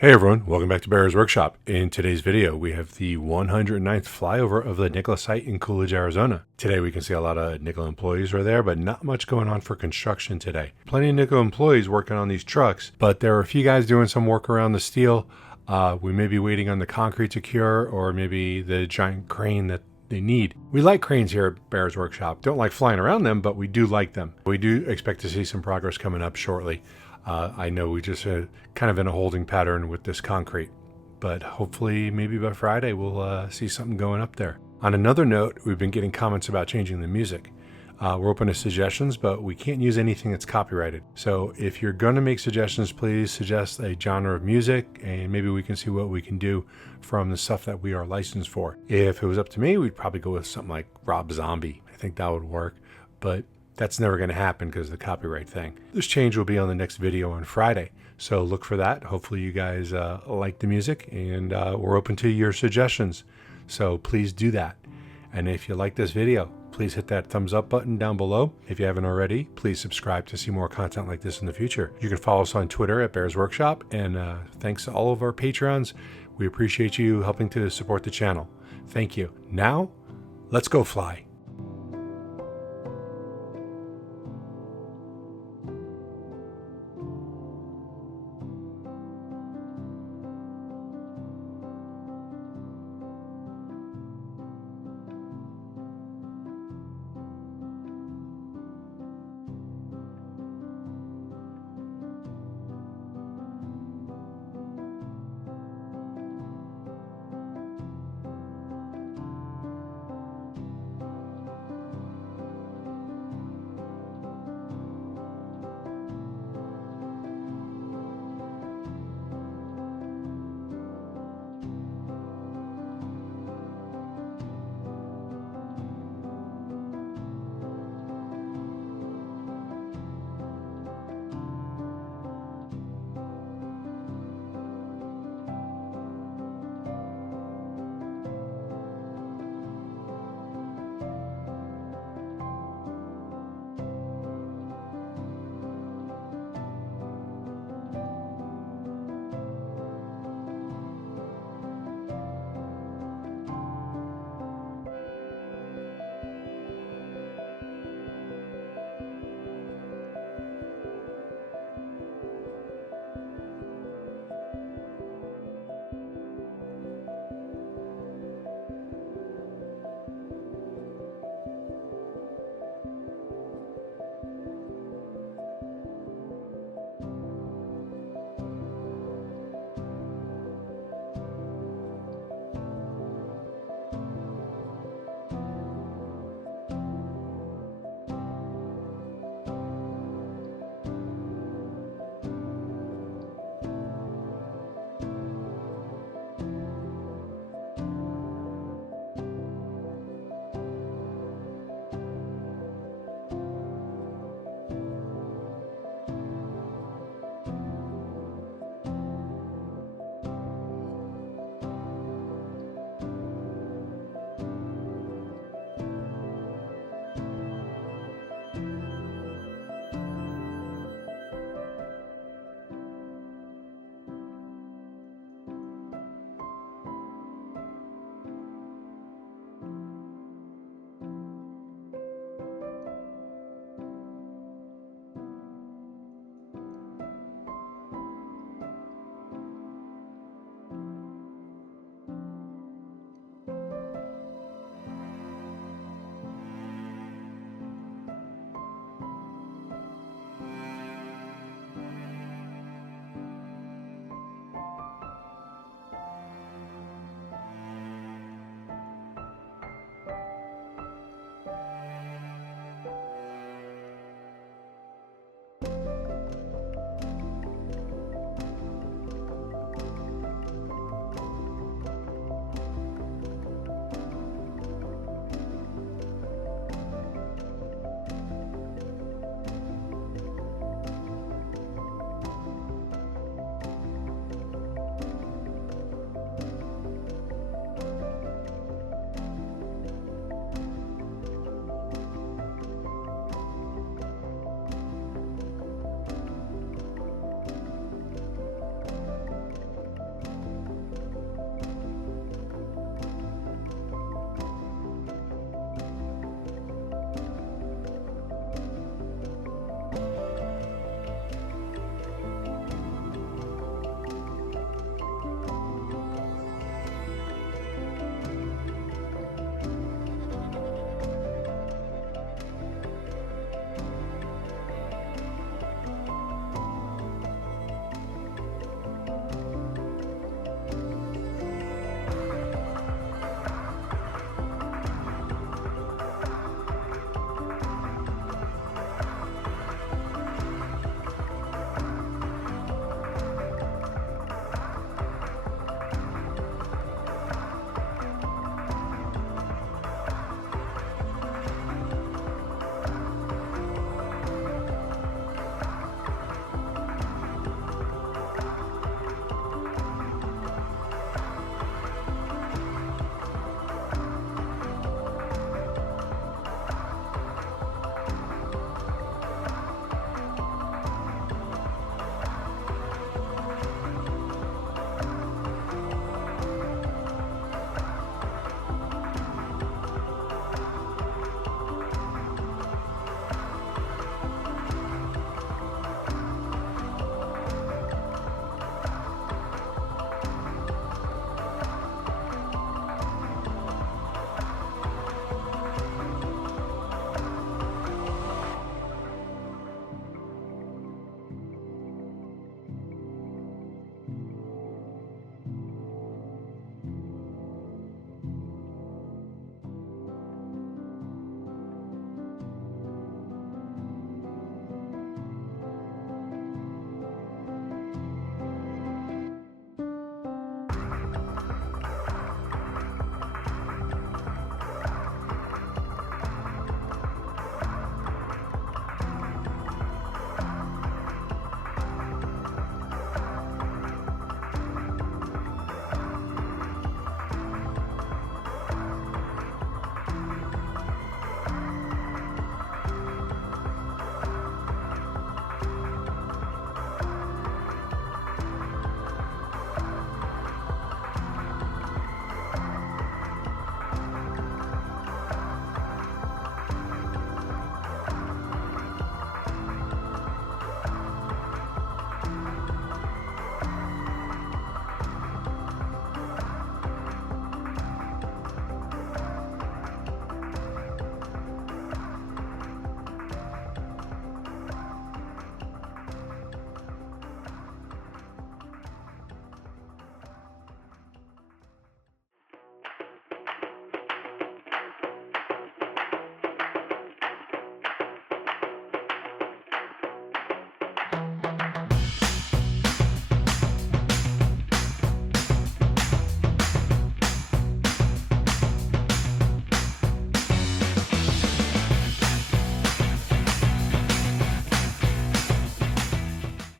Hey everyone, welcome back to Bear's Workshop. In today's video, we have the 109th flyover of the Nikola site in Coolidge, Arizona. Today we can see a lot of Nikola employees are there, but not much going on for construction today. Plenty of Nikola employees working on these trucks, but there are a few guys doing some work around the steel. We may be waiting on the concrete to cure, or maybe the giant crane that they need. We like cranes here at Bear's Workshop. Don't like flying around them, but we do like them. We do expect to see some progress coming up shortly. I know we just kind of in a holding pattern with this concrete, but hopefully maybe by Friday we'll see something going up there. On another note, we've been getting comments about changing the music. We're open to suggestions, but we can't use anything that's copyrighted. So if you're going to make suggestions, please suggest a genre of music, and maybe we can see what we can do from the stuff that we are licensed for. If it was up to me, we'd probably go with something like Rob Zombie. I think that would work, but that's never going to happen because of the copyright thing. This change will be on the next video on Friday, so look for that. Hopefully you guys like the music, and we're open to your suggestions, so please do that. And if you like this video, please hit that thumbs up button down below. If you haven't already, please subscribe to see more content like this in the future. You can follow us on Twitter at Bear's Workshop, and thanks to all of our Patreons. We appreciate you helping to support the channel. Thank you. Now, let's go fly.